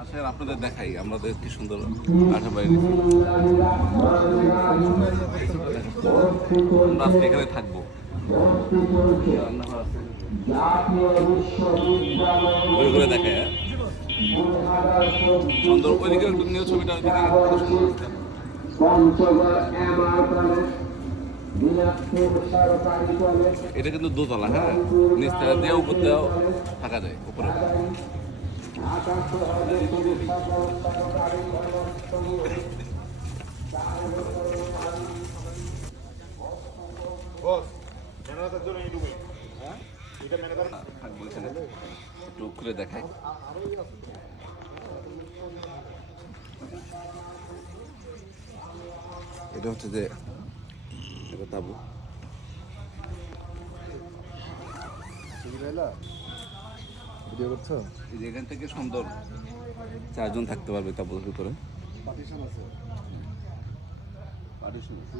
আসলে আপনাদের দেখাই আমাদের কি সুন্দর কাঠা বাড়ি। আমরা আজকে এখানে থাকবো। ঘুরে ঘুরে দেখায়, হ্যাঁ সুন্দর। ওইদিকে একটু নিয়ে ছবিটা, ওইদিকে কত সুন্দর। এটা কিন্তু দোতলা, হ্যাঁ নিচতলা দিয়ে উপর দিয়েও থাকা যায় উপরে। থাকবো এখানে, একটু ঘুরে দেখাই। এটা হচ্ছে যে এটা তাবু। এই যে এখান থেকে সুন্দর 4 জন থাকতে পারবে তাবুর ভিতরে। পার্টিশন আছে।